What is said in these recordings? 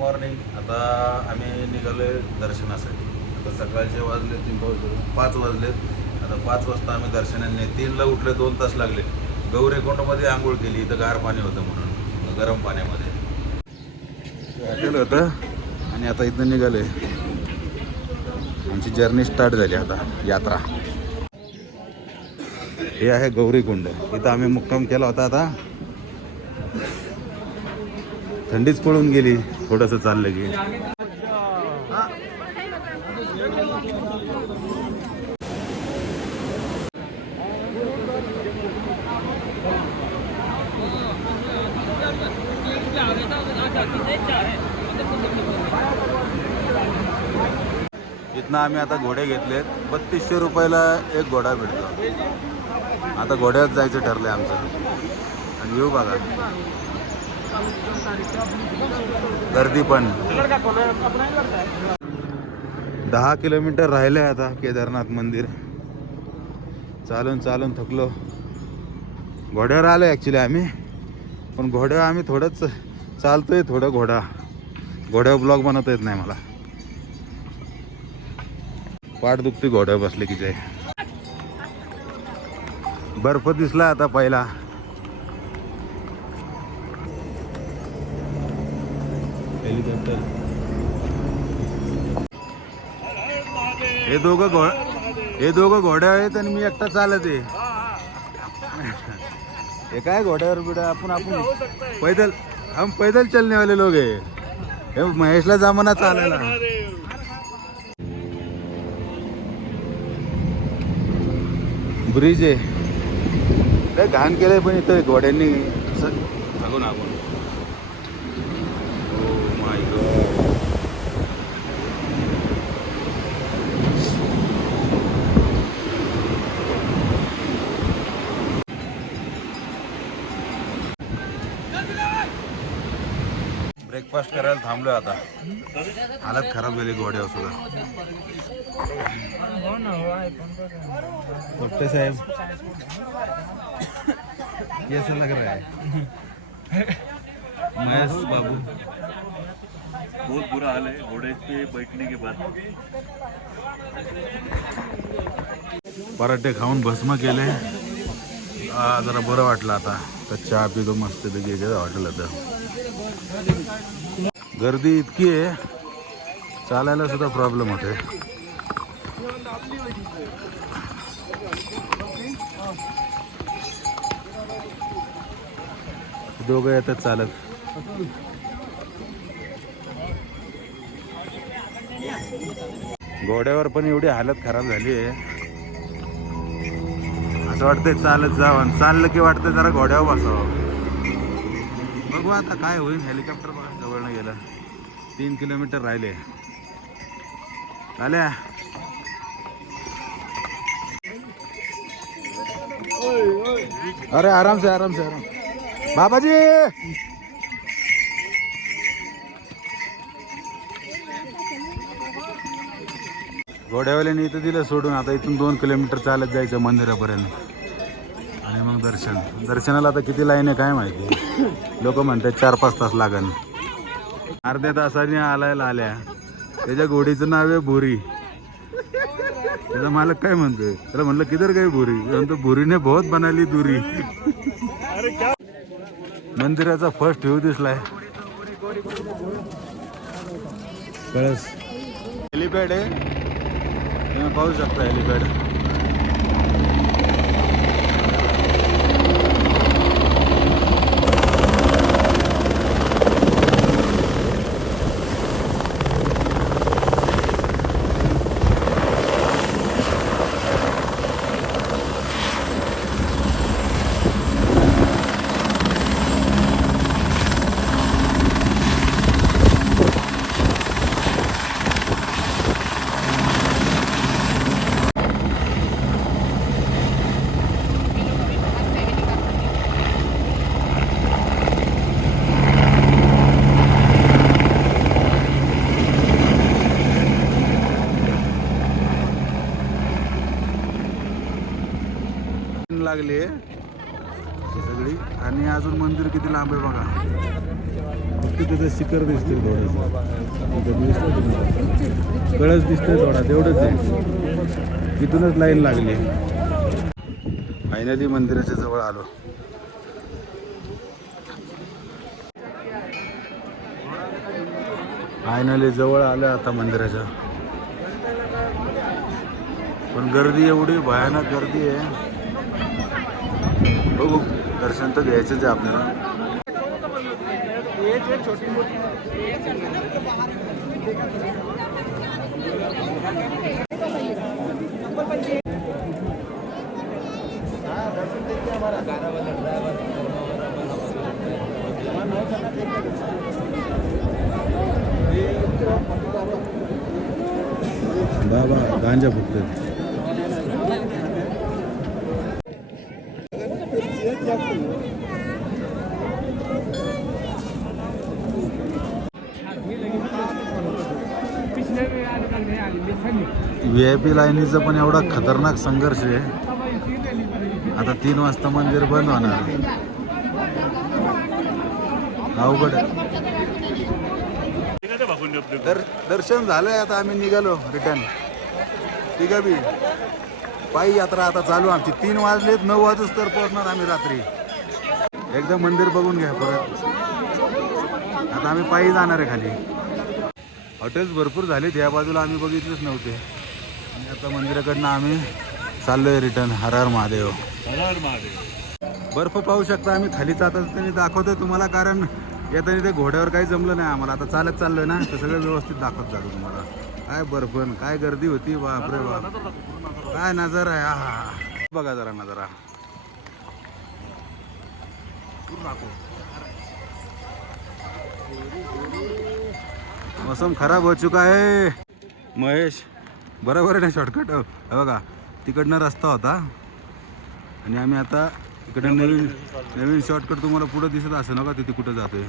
Morning. आता आम्ही निघालो आहे दर्शनासाठी. आता सकाळचे वाजले 5 वाजलेत. आता 5 वाजता आम्ही दर्शनाने 3ला उठले, 2 तास लागले. गौरीकुंडमध्ये आंघोळ केली, इथं गार पाणी होतं म्हणून, गरम पाण्यामध्ये हॉटेल होतं. आणि आता इथं निघाले, आमची जर्नी स्टार्ट झाली आता, यात्रा. हे आहे गौरीकुंड, इथं आम्ही मुक्काम केला होता. आता थंडीच पळून गेली थोडंसं चाललं की. इथनं आम्ही आता घोडे घेतलेत. 3200 रुपयाला एक घोडा भेटतो. आता घोड्यात जायचं ठरलंय आमचं. आणि येऊ बघा, गर्दी पण. 10 किलोमीटर राहिले आता केदारनाथ मंदिर. चालून चालून थकलो. घोड्यावर आलो ॲक्च्युली आम्ही, पण घोड्यावर आम्ही थोडंच चालतोय, थोडं घोड्यावर ब्लॉग बनवता येत नाही मला. पाठ दुखती घोड्यावर बसले की जाय. बर्फ दिसला आता पहिला. हेलिकॉप्टर. हे दोघं घोड्या आहेत आणि मी एकटा चालत आहे. हे काय घोड्यावर बिड्या, आपण पैदल, हम पैदल चलने वाले लोग आहे. हे महेशला जमाना चालायला. ब्रिज आहे, काय घाण केलंय पण इथं घोड्यांनी सांगून आपण. Oh my God. ब्रेकफास्ट करायला थांबलोय आता. हालत खराब झाली घोड्यावर सुद्धा. डॉक्टर साहेब कैसा लग रहा है? महेश बाबू, बहुत बुरा हाल है घोड़े पे बैठने के बाद. पराठे खाऊन भस्म केले. जरा बरं वाटलं आता. तर चहा पितो मस्त पैकी हॉटेल होतं. गर्दी इतकी आहे, चालायला सुद्धा प्रॉब्लेम होते. दोघं येतात चालत. घोड्यावर पण एवढी हालत खराब झाली आहे, असं वाटतंय चालत जावं. चाललं की वाटतं जरा घोड्यावर बसावं. बघू आता काय होईल. हेलिकॉप्टर बघा जवळनं गेलं. 3 किलोमीटर राहिले. आल्या अरे आराम से आराम बाबाजी. घोड्यावाल्याने इथं दिलं सोडून. आता इथून 2 किलोमीटर चालत जायचं मंदिरापर्यंत. आणि मग दर्शनाला आता किती लाईन आहे काय माहिती. लोक म्हणतात 4-5 तास लागन. अर्ध्या तासाने आल्या. त्याच्या घोडीचं नाव आहे भुरी. त्याचा मालक काय म्हणतोय, त्याला म्हणलं किधर गई भुरी, म्हणतो भुरीने बहुत बनाली दुरी. मंदिराचा फर्स्ट व्ह्यू दिसलाय. कळस हेलिपॅड आहे, तुम्ही पाहू शकता हेलिपॅड. लागली आहे सगळी. आणि अजून मंदिर किती लांब आहे बघा. वरती त्याचं शिखर दिसते थोडंसं. कळस दिसतोय थोडा, तेवढंच आहे. इथूनच लाईन लागली. फायनली मंदिराच्या जवळ आलो. फायनली जवळ आलं आता मंदिराच्या. पण गर्दी एवढी भयानक गर्दी आहे. बघू, दर्शन तर घ्यायचंच आहे आपल्याला. बाबा गांजा फुकतात. VIP लाईनीचं पण एवढा खतरनाक संघर्ष आहे. आता 3 वाजता मंदिर बंद होणार. अवघड आहे. दर्शन झालंय, आता आम्ही निघालो रिटर्न. ठीक आहे बी. पायी यात्रा आता चालू आमची. 3 वाजलेत, 9 वाजूच तर पोहोचणार आम्ही रात्री. एकदा मंदिर बघून घ्या परत. आता आम्ही पायी जाणार आहे खाली. हॉटेल्स भरपूर झालेत या बाजूला, आम्ही बघितलेच नव्हते. आणि आता मंदिराकडनं आम्ही चाललोय रिटर्न. हर हर महादेव. बर्फ पाहू शकता आम्ही खाली जाताना दाखवतोय तुम्हाला, कारण येताना ते घोड्यावर काही जमलं नाही आम्हाला. आता चालत चाललोय ना, तर सगळं व्यवस्थित दाखवत जातो तुम्हाला. काय बर्फन, काय गर्दी होती. बापरे बाप, काय नजारा आहे. हा बघा जरा नजारा. मौसम खराब हो चुका है. महेश बरोबर आहे ना शॉर्टकट. बघा तिकडनं रस्ता होता आणि आम्ही आता इकडे नवीन शॉर्टकट तुम्हाला पुढे दिसत असेल ना का, तिथे कुठं जातोय.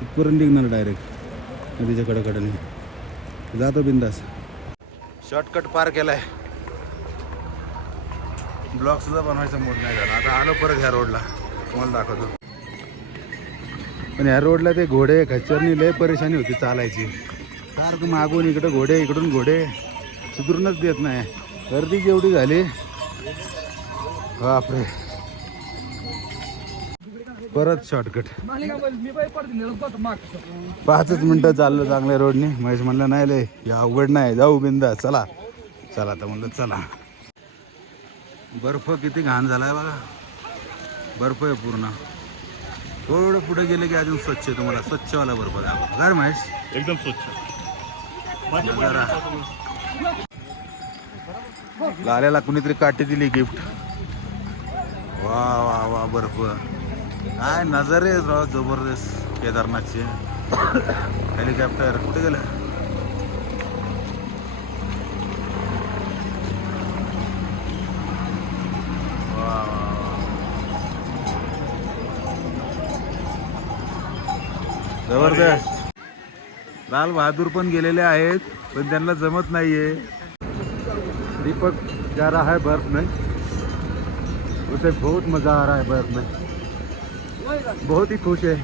तिथपर्यंत निघणार डायरेक्ट नदीच्या कडेकडेने जातो बिंदास. शॉर्टकट पार केलाय. ब्लॉग सुद्धा बनवायचा मूड नाही झाला. आता आलो परत ह्या रोडला, तुम्हाला दाखवतो. पण ह्या रोडला ते घोडे खच्चरनी लय परेशानी होती चालायची. सारखं मागून इकडं घोडे, इकडून घोडे, सुधरूनच देत नाही. गर्दी जेवढी झाली, बापरे. परत शॉर्टकट. 5च मिनटं चाललो चांगल्या रोडने. महेश म्हणलं नाही लय या अवघड नाही, जाऊ बिंदा. चला चला आता म्हणलं चला. बर्फ किती घाण झालाय बघा. बर्फ आहे पूर्ण. थोडं पुढे गेले की अजून स्वच्छ आहे. तुम्हाला स्वच्छवाला बर्फ दाखवतो. काय महेश? एकदम स्वच्छ. लाल्याला कुणीतरी काठी दिली गिफ्ट. वा वा वा बर्फ. काय नजारे राव जबरदस्त. केदारनाथचे हेलिकॉप्टर कुठे गेलं? वा जबरदस्त. लाल बहादूर पण गेलेले आहेत, पण त्यांना जमत नाहीये. दीपक जा रहा है बर्फ में, उसे बहुत मजा आ रहा है बर्फ में, बहुत ही खुश है.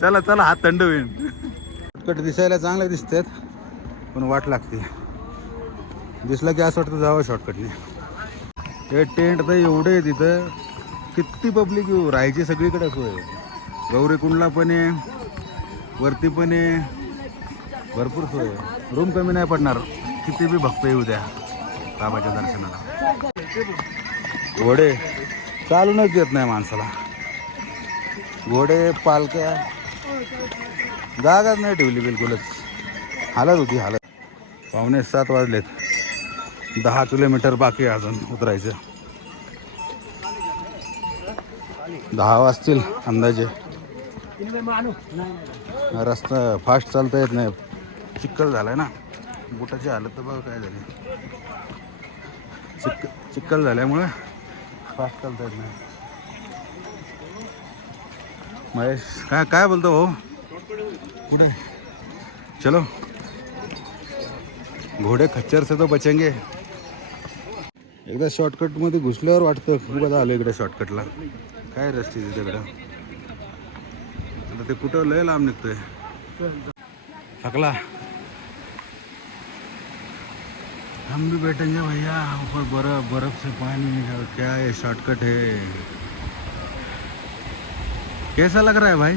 चला चला हात थंड होईल. शॉर्टकट दिसायला चांगले दिसतात, पण वाट लागते. दिसलं की असं वाटतं जावं शॉर्टकटने. हे टेंट तर एवढे आहे तिथं, किती पब्लिक येऊ. राहायची सगळीकडे सोय. गौरीकुंडला पण आहे, वरती पण आहे, भरपूर सोय. रूम कमी नाही पडणार, किती बी भक्त येऊ द्या बाबाच्या दर्शनाला. घोडे चालूनच देत नाही माणसाला. घोडे पालख्या जागाच नाही ठेवली बिलकुलच. हालत होती हालत. 6:45 वाजलेत. 10 किलोमीटर बाकी आहे अजून उतरायचं. 10 वाजतील अंदाजे. रस्ता फास्ट चालता येत नाही, चिखल झालाय ना. बुटाची हालत तर बघा काय झाली. चिखल झाल्यामुळे फास्ट चालता येत नाही. महेश काय काय बोलतो हो? कुठे चलो, घोडे खच्चर से तो बचेंगे. एकदा शॉर्टकट मध्ये घुसल्यावर वाटतं खूप आता आलो इकडे शॉर्टकटला. काय रस्ते तिकडं आता ते कुठं लय लांब निघतोय. थकला. हम भी बैठेंगे भैया ऊपर बर्फ बर्फ से पानी. क्या ये शॉर्टकट है. कैसा लग रहा है भाई,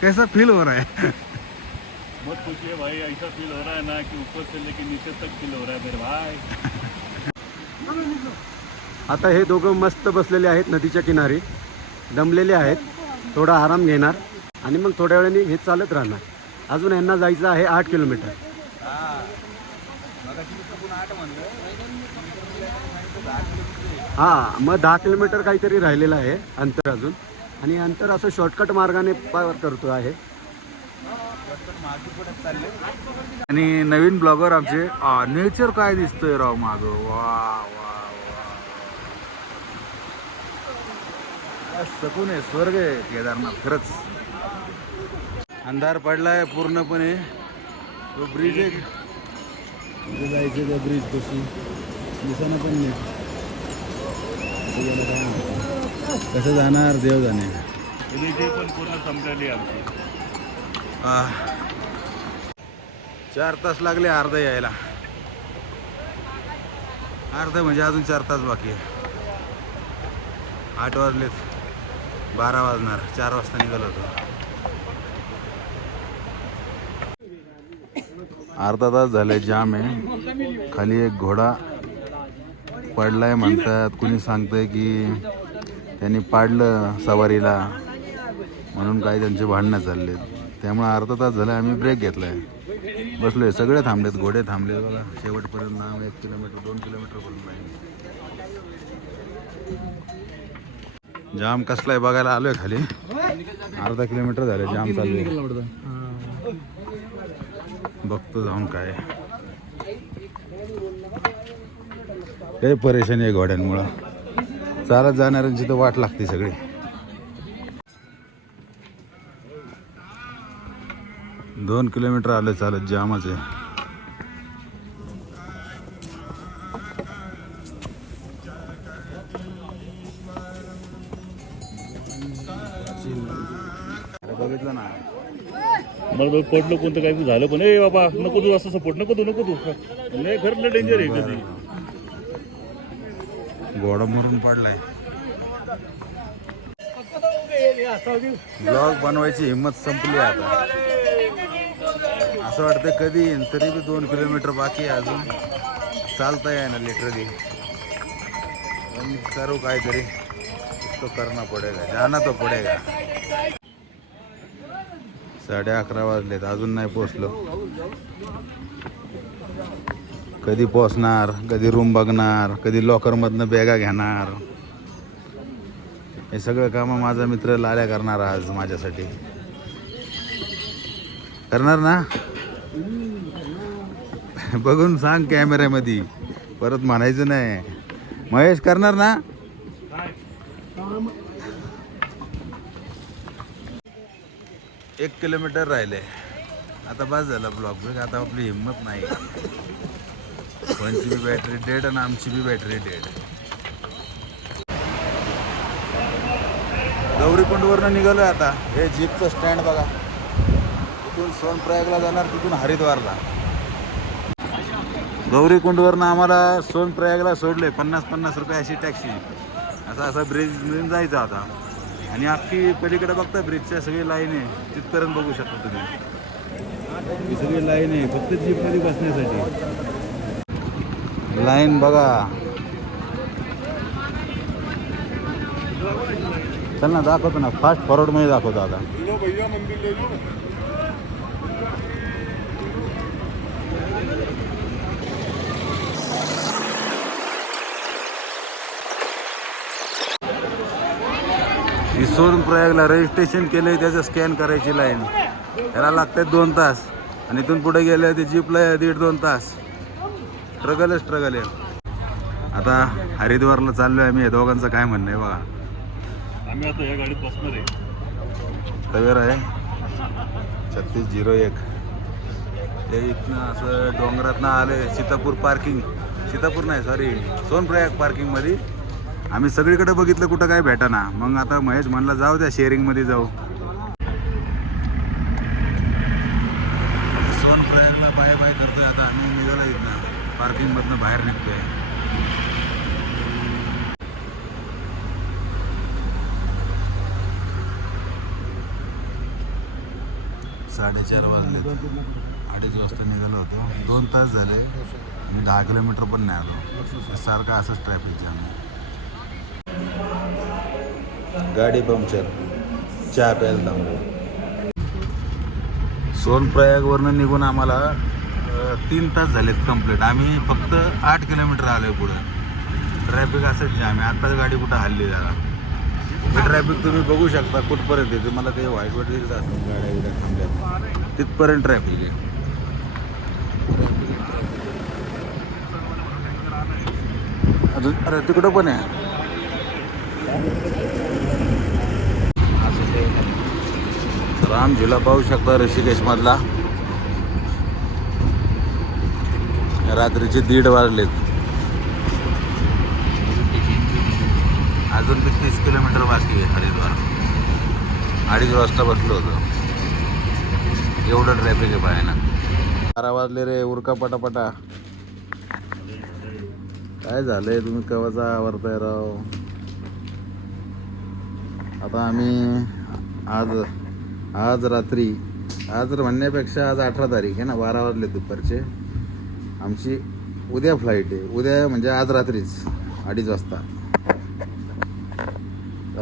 कैसा फील हो रहा है. बहुत खुशी है भाई, ऐसा फील हो रहा है ना कि ऊपर से लेके नीचे तक फील हो रहा है मेरे भाई. आता हे दोघं मस्त बसलेले आहेत नदीच्या किनारी, दमलेले आहेत, थोडा आराम घेणार आणि मग थोड्या वेळाने हे चालत राहणार. अजून यांना जायचं आहे 8 किलोमीटर. हां, मग 10 किलोमीटर काहीतरी राहिलेलं आहे अंतर अजून. आणि अंतर असं शॉर्टकट मार्गाने पार करतो आहे. आणि नवीन ब्लॉगर आमचे नेचर काय दिसतोय राव माग. वा वा वा, सकून आहे, स्वर्ग आहे केदारनाथ खरंच. अंधार पडलाय पूर्णपणे. तो ब्रिज आहे, तिथे जायचं त्या ब्रिज पाशी दिसाना पण नाही. कसं जाणार देव जाणे. इथे पण पूर्ण संपलेली आमची. 4 तास लागले अर्धा यायला. अर्धा म्हणजे अजून 4 तास बाकी आहे. 8 वाजलेत, 12 वाजणार. 4 वाजता निघालो होतो. अर्धा तास झाले जाम आहे. खाली एक घोडा पडलाय म्हणतात, कुणी सांगतंय की त्यांनी पाडलं सवारीला म्हणून काही त्यांचे भांडणं चाललेत. त्यामुळे अर्धा तास झाला आम्ही ब्रेक घेतलाय. बसलोय, सगळे थांबलेत, घोडे थांबले बघा. शेवटपर्यंत नाव 1 किलोमीटर 2 किलोमीटर पर्यंत आहे. जाम कसलाय बघायला आलोय खाली. अर्धा किलोमीटर झाले जाम चालू आहे. बघतो जाऊन काय. लय परेशानी आहे घोड्यांमुळं. चालत जाणाऱ्यांची तर वाट लागते सगळी. दोन किलोमीटर आले चालत, जामच आहे. बघितलं ना, मला पडलं कोणतं काही झालं पण ए बाबा नको तू असं सपोर्ट नको तू नाही खरं डेंजर आहे. कधी घोडा मरून पडलाय. ब्लॉग बनवायची हिंमत संपली आता. असं वाटतं कधी येईन, तरी बी 2 किलोमीटर बाकी आहे अजून. चालता आहे ना लिटरली. पण करू काहीतरी, तो करना पडेगा, जाना तो पडेगा. 11:30 वाजलेत, अजून नाही पोचलो. कधी पोचणार, कधी रूम बघणार, कधी लॉकरमधनं बॅगा घेणार. हे सगळं कामं माझा मित्र लाल्या करणार आज माझ्यासाठी. करणार ना. बघून सांग कॅमेऱ्यामध्ये, परत म्हणायचं नाही. महेश करणार ना. 1 किलोमीटर राहिले आता. बस झाला ब्लॉक बघ. आता आपली हिंमत नाही. फोनची बी बॅटरी डेड आणि आमची बी बॅटरी डेड. गौरीकुंडवरनं निघालोय आता. हे जीपचं स्टँड बघा. तिथून सोनप्रयागला जाणार, तिथून हरिद्वारला. गौरीकुंडवरनं आम्हाला सोनप्रयागला सोडले. 50-50 रुपये अशी टॅक्सी. असा ब्रिज मिळून जायचं आता. आणि अख्खी पलीकडे बघता ब्रिजच्या सगळी लाईन आहे, तिथपर्यंत बघू शकता तुम्ही. ही सगळी लाईन आहे फक्त जीपमध्ये बसण्यासाठी. लाईन बघा. चल ना, दाखवतो ना, फास्ट फॉरवर्ड मध्ये दाखवतो आता. सोनप्रयागला रजिस्ट्रेशन केलंय, त्याचं स्कॅन करायची लाईन. त्याला लागतात 2 तास. आणि इथून पुढे गेले ते जीपला 1.5-2 तास. स्ट्रगल आहे. आता हरिद्वारला चाललोय आम्ही. या दोघांचं काय म्हणणं आहे बघा. आम्ही आता या गाडीत बसणार आहे. तवेरा आहे 3601. हे इथनं असं डोंगरातनं आले सीतापूर पार्किंग, सीतापूर नाही सॉरी सोनप्रयाग पार्किंगमध्ये. आम्ही सगळीकडे बघितलं कुठं काय भेटाना. मग आता महेश म्हणला जाऊ द्या शेअरिंगमध्ये जाऊ. सोनप्रयागला बाय बाय करतोय आता आम्ही. निघाला इथनं पार्किंगमधनं बाहेर निघतोय. 4:30 वाजले. 2:30 वाजता निघालो होतो. 2 तास झाले आणि 10 किलोमीटर पण नाही आलो. सारखं असंच ट्रॅफिक जाम. गाडी पंक्चर, चहा प्यायला थांबलो. सोनप्रयागवरनं निघून आम्हाला 3 तास झालेत कंप्लीट. आम्ही फक्त 8 किलोमीटर आलो आहे पुढे. ट्रॅफिक असंच जाम आहे. आत्ताच गाडी कुठं हल्ली जरा. हे ट्रॅफिक तुम्ही बघू शकता कुठपर्यंत आहे. तुम्हाला काही वाईट वाटत असेल गाड्या इकडे थांबल्या तिथपर्यंत ट्रॅफिक आहे. अजून अरे तिकडं पण आहे. असं ते राम झुला पाहू शकता ऋषिकेशमधला. रात्रीचे 1:30 वाजलेत. अजून बी 30 किलोमीटर बाकी आहे हरिद्वार. 2:30 वाजता बसलो होतो. एवढं ट्रॅफिक आहे भयानक. 12 वाजले रे. उरका पटापटा. काय झालंय तुम्ही केव्हाचा आवरताय राव. आता आम्ही आज रात्री, आज म्हणण्यापेक्षा आज 18 तारीख आहे ना. 12 वाजले दुपारचे. आमची उद्या फ्लाईट आहे. उद्या म्हणजे आज रात्रीच 2:30 वाजता.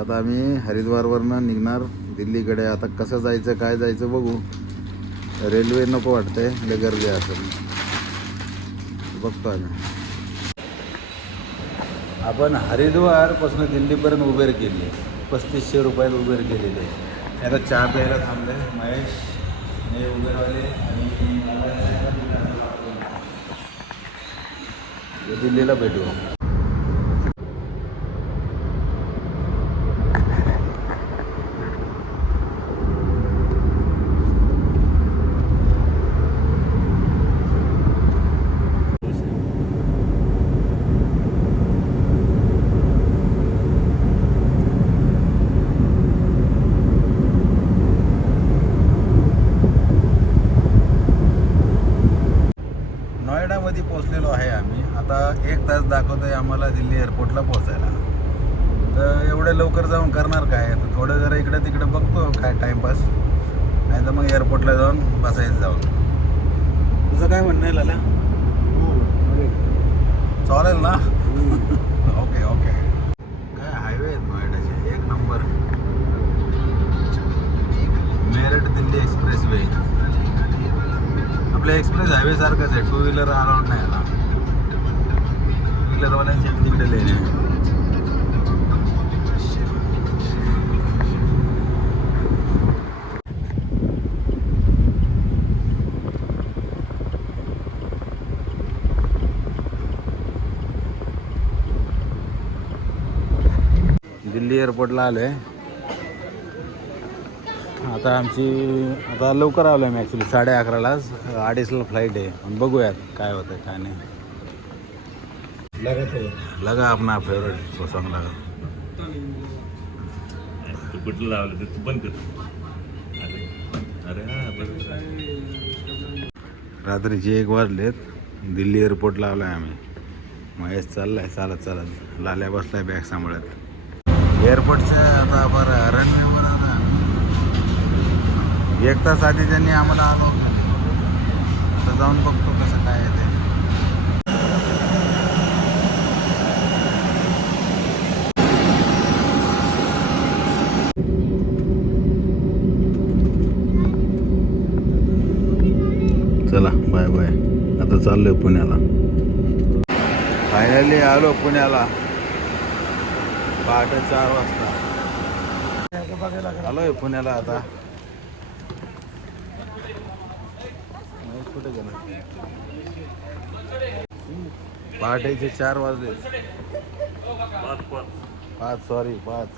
आता आम्ही हरिद्वारवरनं निघणार दिल्लीकडे. आता कसं जायचं काय जायचं बघू. रेल्वे नको वाटतंय, लय गर्दी असेल. बघतो आम्ही. आपण हरिद्वारपासून दिल्लीपर्यंत उबेर केली. 3500 रुपयाला उबेर केलेली आहे. आता चहा प्यायला थांबले महेश हे उबेरवाले आणि दिल्लीला भेटू. नोएडामध्ये पोहोचलेलो आहे आम्ही. आता 1 तास दाखवतो आहे आम्हाला दिल्ली एअरपोर्टला पोहोचायला. तर एवढ्या लवकर जाऊन करणार काय. तर थोडं जरा इकडे तिकडे बघतो काय टाईमपास. नाही तर मग एअरपोर्टला जाऊन बसायचं जाऊन. तुझं काय म्हणणं आहे लाला. चालेल ना. Okay okay. काय हायवे आहेत नोएडाचे 1 number. Meerut Delhi express way. आपल्या एक्सप्रेस हायवे सारखंच आहे. 2 व्हीलर अलाउड नाही आला. 2 व्हीलरवाल्यांची तिकडे लेन आहे. दिल्ली एअरपोर्टला आलो आहे. आता लवकर आलो आहे मी ॲक्च्युली. 11:30लाच 2:30ला फ्लाईट आहे. बघूयात काय होतं काय नाही. लगा अपना फेवरेट सॉन्ग लगा. तू कुठलं लावलं तू बंद कर. अरे रात्रीचे 1 वाजलेत. दिल्ली एअरपोर्टला आलो आहे आम्ही. महेश चाललाय चालत लाल्या बसलाय बॅग सांभाळत. एअरपोर्टच्या आता बरं रनवेवर आता 1 तास आधी त्यांनी आम्हाला आलो. आता जाऊन बघतो कसं काय आहे ते. चला बाय बाय. आता चाललोय पुण्याला. फायनली आलो पुण्याला. 4:30 वाजता आलोय पुण्याला. आता कुठे गेला. 4:30 वाजले. 5